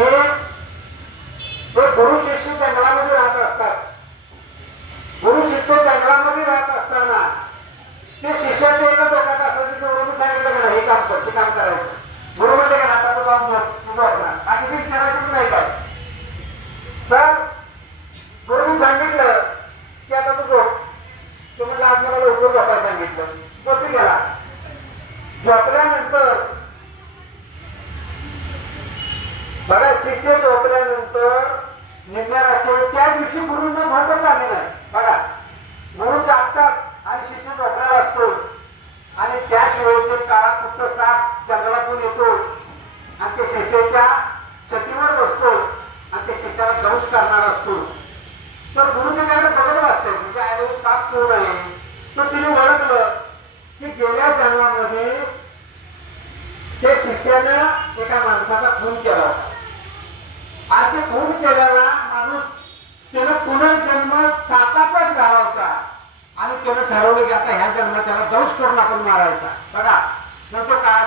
हे गुरु शिष्य जंगलामध्ये राहत असतात. गुरु शिष्य जंगलामध्ये राहत असताना ते शिष्याचे एका डोक्यात असायचं की गुरुने सांगितलं की हे काम कर, ते काम करायचं. गुरु म्हणले का आता तू जाऊन झोपणार, बाकी विचारायचंच नाही काय. तर गुरुने सांगितलं की आता तू झोप. तो म्हणलं आज मला लवकर झोपायला सांगितलं, झोपी गेला. झोपल्यानंतर बघा, शिष्य झोपल्यानंतर निम्म्या रात्री त्या दिवशी गुरुंना झोपच आली नाही. बघा, गुरु जागतात आणि शिष्य झोपलेला असतो आणि त्याच वेळेस काळा कुत्ता साप जंगलातून येतो आणि ते शिष्याच्या छतीवर बसतो आणि ते शिष्याला दंश करणार असतो. तर गुरु त्याच्याकडे बघत असते, म्हणजे आय साप कोण आहे. तर तिने ओळखलं की गेल्या जन्मामध्ये ते शिष्यानं एका माणसाचा खून केला होता आणि ते खून केलेला माणूस त्यानं पुनर्जन्म सापाचाच झाला होता आणि त्यानं ठरवलं की आता ह्या जन्मात त्याला दंश करून आपण मारायचा. बघा, मग तो काळा